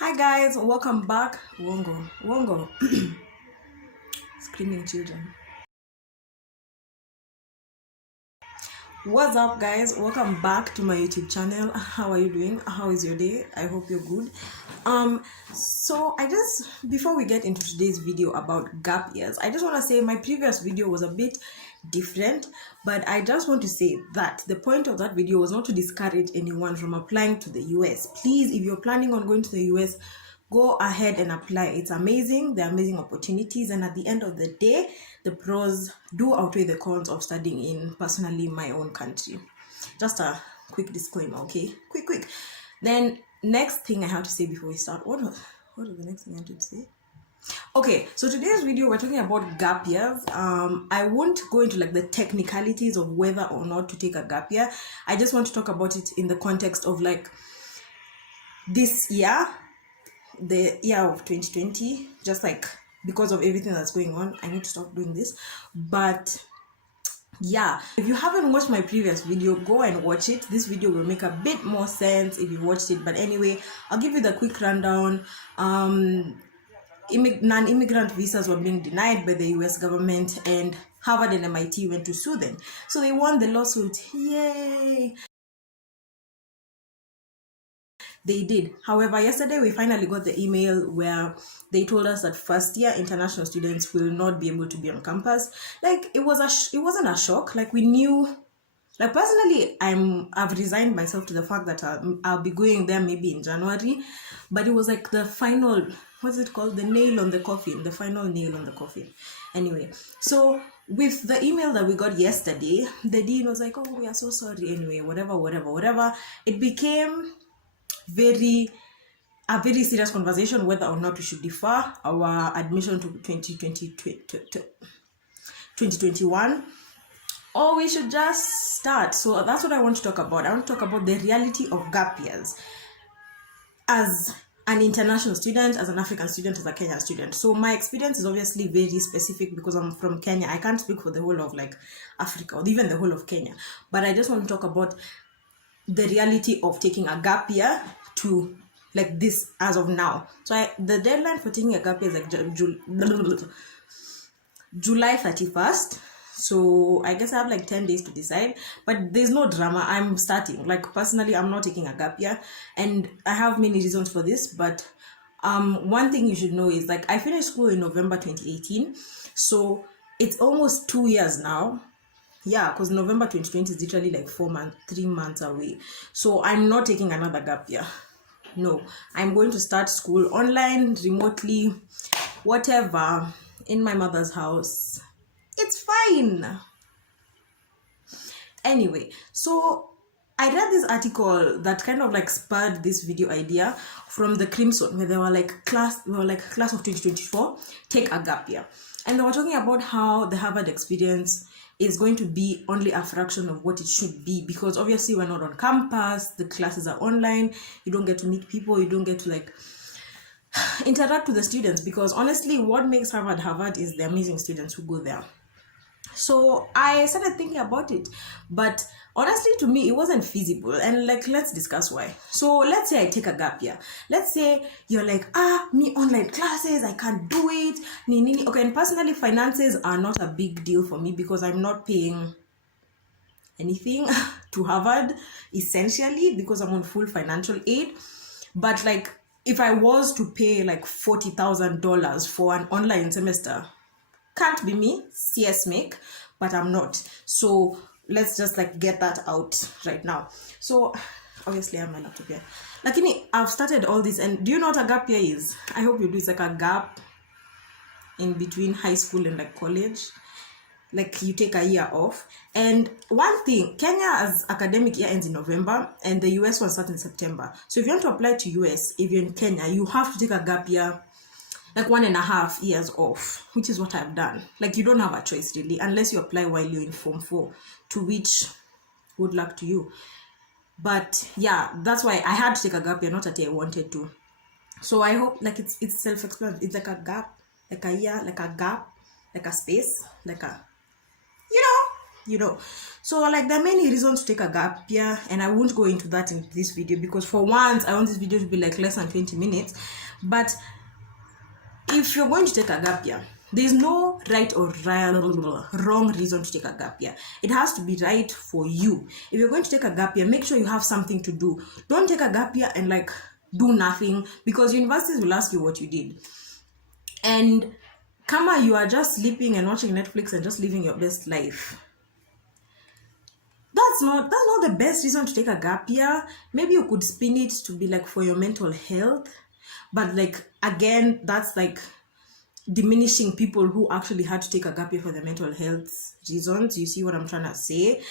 Hi guys, welcome back. Wongo, screaming children. What's up, guys? Welcome back to my YouTube channel. How are you doing? How is your day? I hope you're good. So I just before we get into today's video about gap years, I just want to say my previous video was a bit different, but I just want to say that the point of that video was not to discourage anyone from applying to the US. Please, if you're planning on going to the US, go ahead and apply. It's amazing. They're amazing opportunities, and at the end of the day, the pros do outweigh the cons of studying in personally my own country. Just a quick disclaimer, okay? Quick. Then next thing I have to say before we start, what was the next thing I had to say? Okay, so today's video we're talking about gap years. I won't go into like the technicalities of whether or not to take a gap year. I just want to talk about it in the context of like this year, the year of 2020, just like because of everything that's going on, I need to stop doing this. But yeah, if you haven't watched my previous video, go and watch it. This video will make a bit more sense if you watched it, but anyway, I'll give you the quick rundown. Non-immigrant visas were being denied by the US government, and Harvard and MIT went to sue them, so they won the lawsuit. Yay! They did. However, yesterday we finally got the email where they told us that first year international students will not be able to be on campus. Like it wasn't a shock. Like we knew. Like personally, I've resigned myself to the fact that I'll be going there maybe in January, but it was like the final, what's it called? The nail on the coffin, the final nail on the coffin. Anyway, so with the email that we got yesterday, the dean was like, "Oh, we are so sorry." Anyway, whatever. It became a very serious conversation whether or not we should defer our admission to 2021 or we should just start. So that's what I want to talk about. I want to talk about the reality of gap years as an international student, as an African student, as a Kenyan student. So my experience is obviously very specific because I'm from Kenya. I can't speak for the whole of like Africa or even the whole of Kenya, but I just want to talk about the reality of taking a gap year to like this as of now. So the deadline for taking a gap year is like July 31st. So I guess I have like 10 days to decide, but there's no drama. I'm starting. Like personally, I'm not taking a gap year, and I have many reasons for this, but one thing you should know is like I finished school in November 2018, so it's almost 2 years now. Yeah, because November 2020 is literally like 3 months away. So I'm not taking another gap year. No, I'm going to start school online, remotely, whatever, in my mother's house. It's fine. Anyway, so I read this article that kind of like spurred this video idea from the Crimson, where they were like class of 2024, take a gap year. And they were talking about how the Harvard experience is going to be only a fraction of what it should be, because obviously we're not on campus, the classes are online, you don't get to meet people, you don't get to like interact with the students, because honestly what makes Harvard is the amazing students who go there. So I started thinking about it, but honestly to me it wasn't feasible, and like let's discuss why. So let's say I take a gap year. Let's say you're like, me online classes, I can't do it. Okay, and personally finances are not a big deal for me because I'm not paying anything to Harvard essentially because I'm on full financial aid. But like if I was to pay like $40,000 for an online semester, can't be me, CS make, but I'm not. So let's just like get that out right now. So obviously I have my laptop here. I've started all this, and do you know what a gap year is? I hope you do. It's like a gap in between high school and like college. Like you take a year off. And one thing, Kenya's academic year ends in November and the US one starts in September. So if you want to apply to US, if you're in Kenya, you have to take a gap year, like 1.5 years off, which is what I've done. Like you don't have a choice really, unless you apply while you're in Form 4, to which good luck to you. But yeah, that's why I had to take a gap year, not that I wanted to. So I hope like it's self-explanatory. It's like a gap, like a year, like a gap, like a space, like a, So like there are many reasons to take a gap year, and I won't go into that in this video because for once I want this video to be like less than 20 minutes. But if you're going to take a gap year, there's no right or wrong reason to take a gap year. It has to be right for you. If you're going to take a gap year, make sure you have something to do. Don't take a gap year and like do nothing, because universities will ask you what you did. And kama you are just sleeping and watching Netflix and just living your best life, that's not the best reason to take a gap year. Maybe you could spin it to be like for your mental health, but like again, that's like diminishing people who actually had to take a gap year for their mental health reasons. You see what I'm trying to say?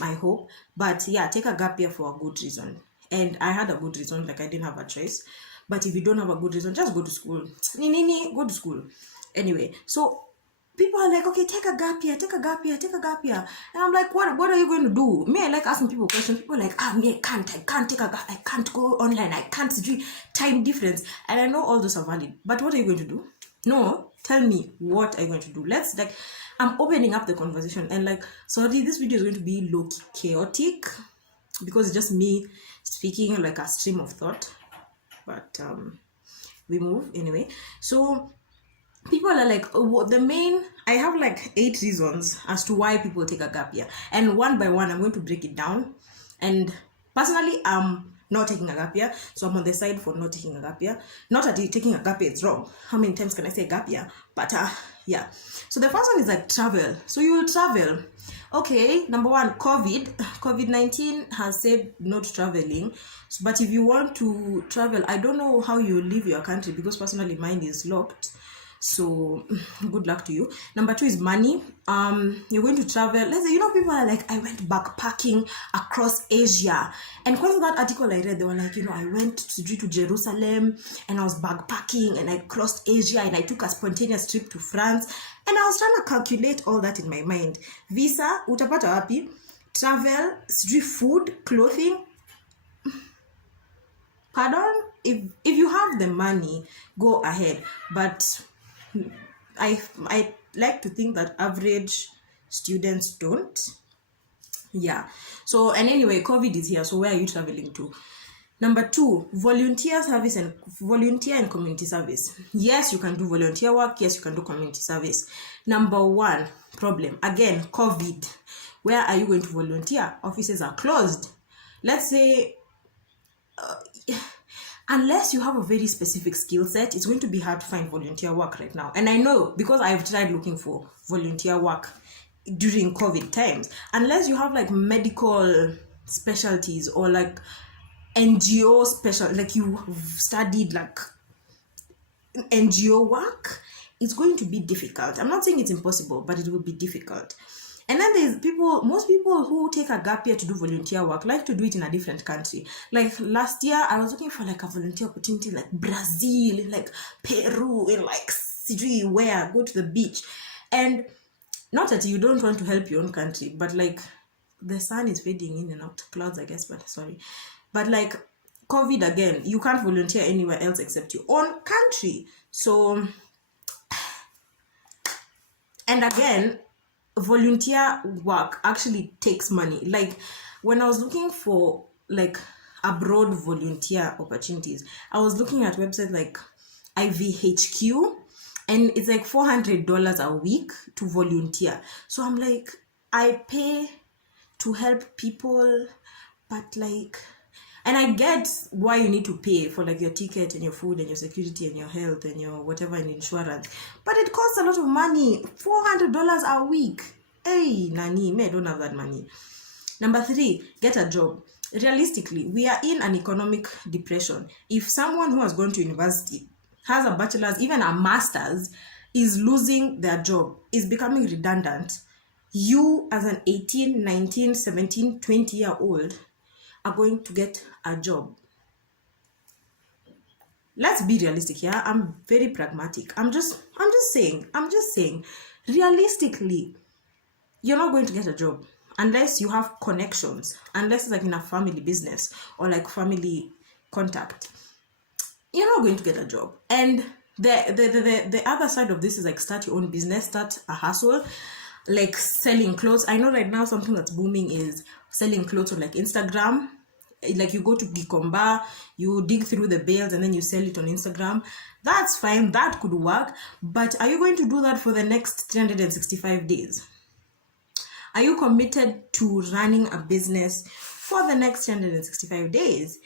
I hope. But yeah, take a gap year for a good reason. And I had a good reason, like I didn't have a choice. But if you don't have a good reason, just go to school. Go to school. Anyway, so people are like, okay, take a gap year. And I'm like, what are you going to do? Me, I like asking people questions. People are like, me, I can't take a gap. I can't go online. I can't do time difference. And I know all those are valid. But what are you going to do? No, tell me, what are you going to do? Let's like, I'm opening up the conversation, and like, sorry, this video is going to be low-key chaotic because it's just me speaking like a stream of thought. But we move anyway. So people are like, I have like 8 reasons as to why people take a gap year, and one by one I'm going to break it down. And personally, I'm not taking a gap year, so I'm on the side for not taking a gap year. Not that taking a gap year is wrong. How many times can I say gap year? But yeah. So the first one is like travel. So you will travel. Okay, number one, COVID-19 has said not traveling. So, but if you want to travel, I don't know how you leave your country, because personally mine is locked. So good luck to you. Number 2 is money. You're going to travel. Let's say, people are like, I went backpacking across Asia. And because of that article I read, they were like, I went to Jerusalem and I was backpacking and I crossed Asia and I took a spontaneous trip to France. And I was trying to calculate all that in my mind. Visa, utapata wapi? Travel, food, clothing. Pardon? If you have the money, go ahead. But I like to think that average students don't. Yeah. So, and anyway, COVID is here. So where are you traveling to? Number 2, volunteer and community service. Yes, you can do volunteer work. Yes, you can do community service. Number 1 problem, again, COVID. Where are you going to volunteer? Offices are closed. Let's say, unless you have a very specific skill set, it's going to be hard to find volunteer work right now. And I know, because I've tried looking for volunteer work during COVID times. Unless you have like medical specialties or like NGO special, like you studied like NGO work, it's going to be difficult. I'm not saying it's impossible, but it will be difficult. And then there's most people who take a gap year to do volunteer work like to do it in a different country. Like last year, I was looking for like a volunteer opportunity like Brazil, in like Peru, in like where, go to the beach. And not that you don't want to help your own country, but like the sun is fading in and out, clouds I guess, but sorry. But like COVID again, you can't volunteer anywhere else except your own country. So, and again, volunteer work actually takes money. Like when I was looking for like abroad volunteer opportunities, I was looking at websites like IVHQ, and it's like $400 a week to volunteer. So I'm like, I pay to help people, but like, and I get why you need to pay for like your ticket and your food and your security and your health and your whatever and insurance, but it costs a lot of money. $400 a week. Hey, nani, me, I don't have that money. Number 3, get a job. Realistically, we are in an economic depression. If someone who has gone to university, has a bachelor's, even a master's, is losing their job, is becoming redundant, you as an 18, 19, 17, 20-year-old are going to get a job. Let's be realistic here. I'm very pragmatic. I'm just saying, realistically, you're not going to get a job unless you have connections, unless it's like in a family business or like family contact. You're not going to get a job. And the other side of this is like start your own business, start a hustle. like selling clothes. I know right now something that's booming is selling clothes on like Instagram. Like you go to Gikomba, you dig through the bales and then you sell it on Instagram. That's fine, that could work. But are you going to do that for the next 365 days? Are you committed to running a business for the next 365 days?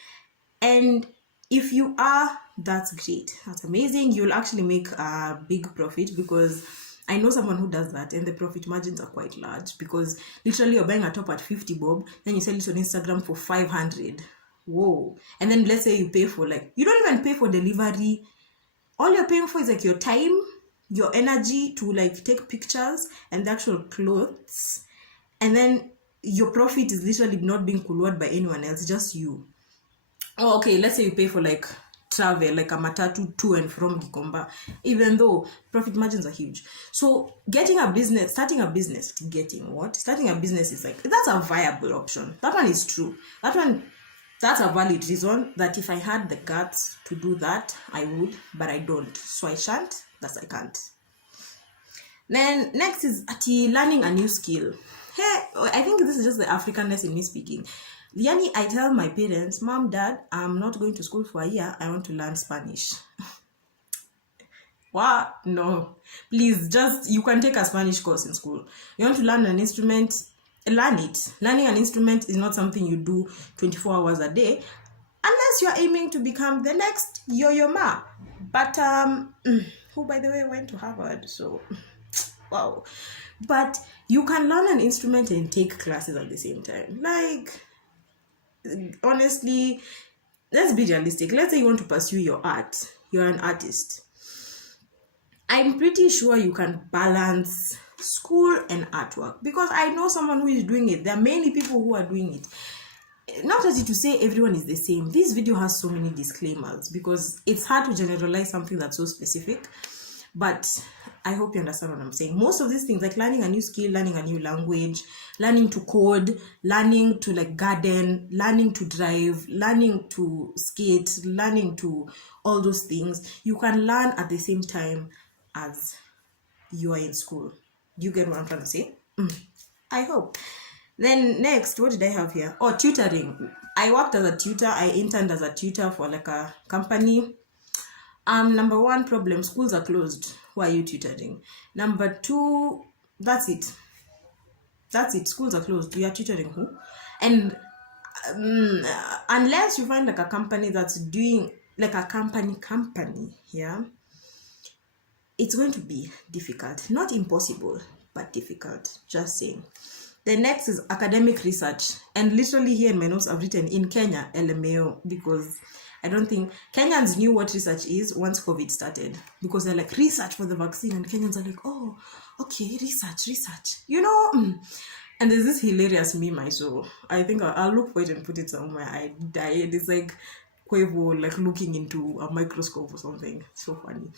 And if you are, that's great. That's amazing. You'll actually make a big profit, because I know someone who does that and the profit margins are quite large, because literally you're buying a top at 50 bob, then you sell it on Instagram for 500. Whoa. And then let's say you pay for like, you don't even pay for delivery. All you're paying for is like your time, your energy to like take pictures and the actual clothes. And then your profit is literally not being kulwad by anyone else, just you. Oh, okay, let's say you pay for like travel, like a matatu to and from Gikomba, even though profit margins are huge. So starting a business is like, that's a viable option. That one is true. That's a valid reason that if I had the guts to do that, I would, but I don't. So I shan't, that's I can't. Then next is learning a new skill. Hey, I think this is just the Africanness in me speaking. Yani, I tell my parents, Mom, Dad, I'm not going to school for a year. I want to learn Spanish. What? No. Please, you can take a Spanish course in school. You want to learn an instrument, learn it. Learning an instrument is not something you do 24 hours a day, unless you're aiming to become the next Yo-Yo Ma. But, who, by the way, went to Harvard, so... Wow. But you can learn an instrument and take classes at the same time. Like, honestly, let's be realistic. Let's say you want to pursue your art. You're an artist. I'm pretty sure you can balance school and artwork, because I know someone who is doing it. There are many people who are doing it. Not as to say everyone is the same. This video has so many disclaimers because it's hard to generalize something that's so specific. But I hope you understand what I'm saying. Most of these things, like learning a new skill, learning a new language, learning to code, learning to like garden, learning to drive, learning to skate, learning to all those things, you can learn at the same time as you are in school. Do you get what I'm trying to say? I hope. Then next, what did I have here? Oh, tutoring. I worked as a tutor. I interned as a tutor for like a company. Number one problem, schools are closed. Who are you tutoring? Number two, that's it. Schools are closed. You are tutoring who? And unless you find like a company that's doing like a company, yeah, it's going to be difficult. Not impossible, but difficult. Just saying. The next is academic research. And literally here in my notes, I've written in Kenya, LMAO, because I don't think Kenyans knew what research is once COVID started, because they're like, research for the vaccine, and Kenyans are like, oh, okay, research, you know. And there's this hilarious meme so I think I'll look for it and put it somewhere. I died. It's like Quavo like looking into a microscope or something. So funny.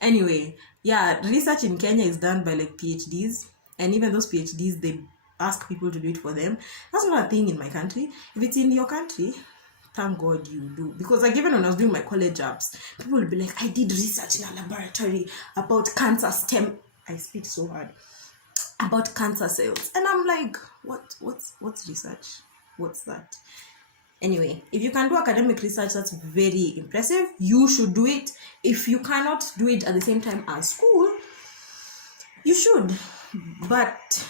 Anyway, yeah, research in Kenya is done by like PhDs, and even those PhDs, they ask people to do it for them. That's not a thing in my country. If it's in your country, thank God you do. Because like even when I was doing my college jobs, people would be like, I did research in a laboratory about cancer stem. I speak so hard. About cancer cells. And I'm like, what's research? What's that? Anyway, if you can do academic research, that's very impressive. You should do it. If you cannot do it at the same time as school, you should. But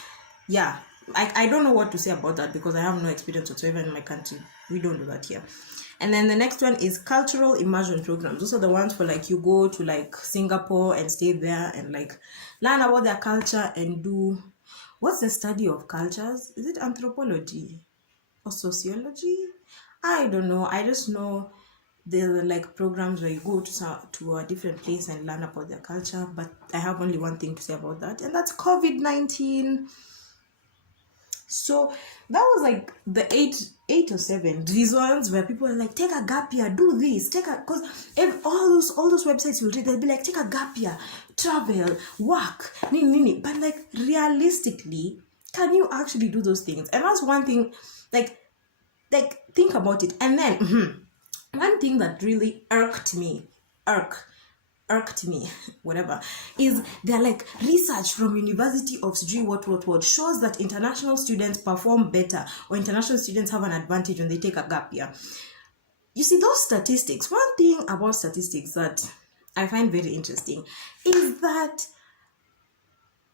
yeah, I don't know what to say about that, because I have no experience whatsoever in my country. We don't do that here. And then the next one is cultural immersion programs. Those are the ones for like you go to like Singapore and stay there and like learn about their culture and do, what's the study of cultures? Is it anthropology or sociology? I don't know. I just know there are like programs where you go to a different place and learn about their culture. But I have only one thing to say about that, and that's COVID-19. So that was like the eight or seven reasons where people are like, take a gap year, do this, because all those websites you'll read, they'll be like, take a gap year, travel, work, but like realistically, can you actually do those things? And that's one thing, like think about it. And then one thing that really irked me irked me, whatever, is they're like, research from University of Sijui what shows that international students perform better, or international students have an advantage when they take a gap year. You see, those statistics, one thing about statistics that I find very interesting is that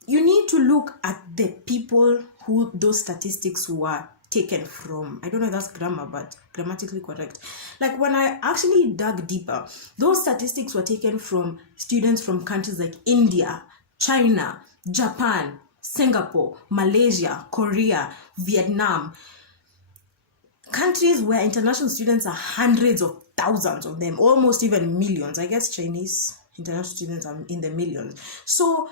you need to look at the people who those statistics were taken from. I don't know if that's grammar, but grammatically correct. Like, when I actually dug deeper, those statistics were taken from students from countries like India, China, Japan, Singapore, Malaysia, Korea, Vietnam. Countries where international students are hundreds of thousands of them, almost even millions. I guess Chinese international students are in the millions. So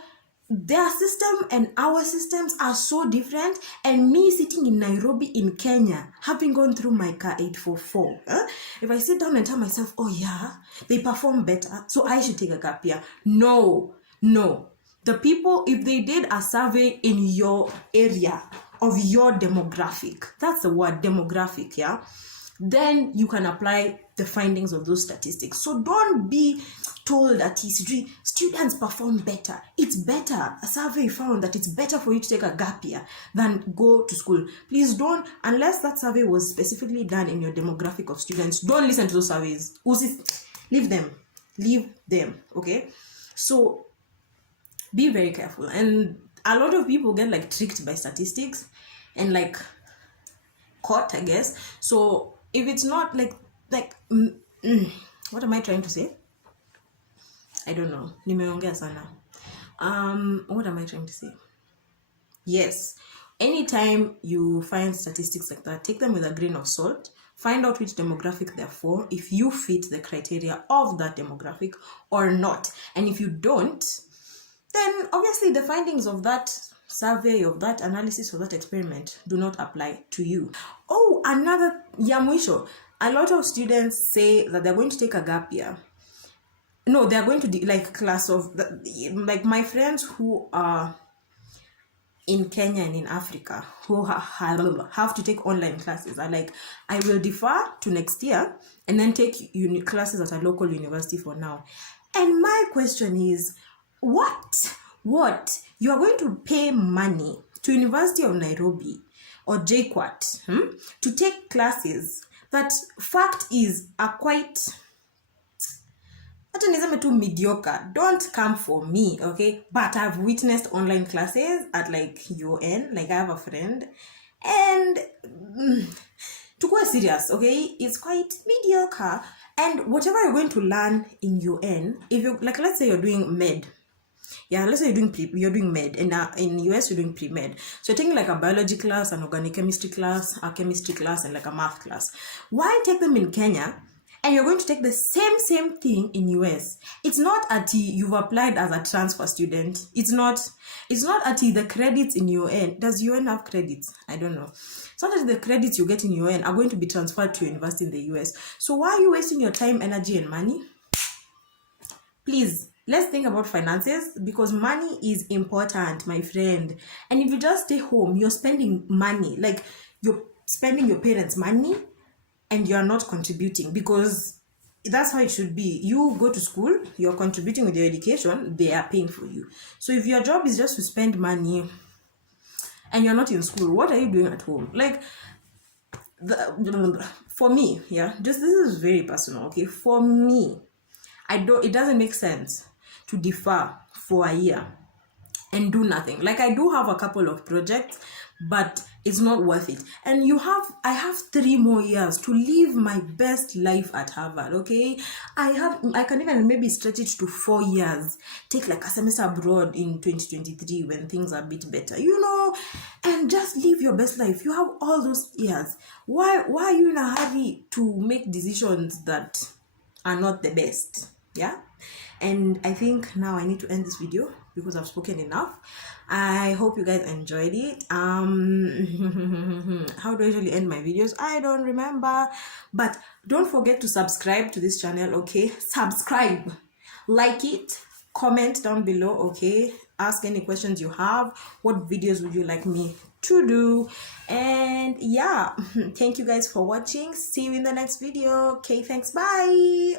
their system and our systems are so different. And me sitting in Nairobi in Kenya, having gone through my car 844, if I sit down and tell myself, oh yeah, they perform better, so I should take a gap year. No. The people, if they did a survey in your area of your demographic, that's the word, demographic, yeah, then you can apply the findings of those statistics. So don't be told that students perform better. It's better. A survey found that it's better for you to take a gap year than go to school. Please don't, unless that survey was specifically done in your demographic of students, don't listen to those surveys. Leave them, okay? So be very careful. And a lot of people get like tricked by statistics and like caught, I guess. So if it's not what am I trying to say? I don't know. Nimeongea sana. What am I trying to say? Yes. Anytime you find statistics like that, take them with a grain of salt. Find out which demographic they're for, if you fit the criteria of that demographic or not. And if you don't, then obviously the findings of that survey, of that analysis, of that experiment do not apply to you. Oh, another yamwisho. A lot of students say that they're going to take a gap year. No, they're going to do like class of like my friends who are in Kenya and in Africa who have to take online classes are like, I will defer to next year and then take classes at a local university for now. And my question is, what? You are going to pay money to University of Nairobi or JKUAT to take classes that fact is are quite mediocre. Don't come for me, okay? But I've witnessed online classes at like UN. Like, I have a friend, and to go serious, okay, it's quite mediocre. And whatever you're going to learn in UN, if you like, let's say you're doing med. Yeah, let's say you're doing med, and in US you're doing pre-med. So you're taking like a biology class, an organic chemistry class, a chemistry class, and like a math class. Why take them in Kenya? And you're going to take the same thing in US. It's not until you've applied as a transfer student. It's not until the credits in UN. Does UN have credits? I don't know. It's not that the credits you get in UN are going to be transferred to a university in the US. So why are you wasting your time, energy, and money? Please, let's think about finances, because money is important, my friend. And if you just stay home, you're spending money. Like, you're spending your parents' money and you're not contributing, because that's how it should be. You go to school, you're contributing with your education, they are paying for you. So if your job is just to spend money and you're not in school, what are you doing at home? Like, for me, yeah, this is very personal, okay? For me, it doesn't make sense to defer for a year and do nothing. Like, I do have a couple of projects, but it's not worth it. And I have 3 more years to live my best life at Harvard, okay? I can even maybe stretch it to 4 years, take like a semester abroad in 2023 when things are a bit better, and just live your best life. You have all those years. Why are you in a hurry to make decisions that are not the best? Yeah. And I think now I need to end this video because I've spoken enough. I hope you guys enjoyed it. How do I usually end my videos? I don't remember. But don't forget to subscribe to this channel, okay? Subscribe, like it, comment down below, okay? Ask any questions you have. What videos would you like me to do? And yeah, thank you guys for watching. See you in the next video. Okay, thanks. Bye.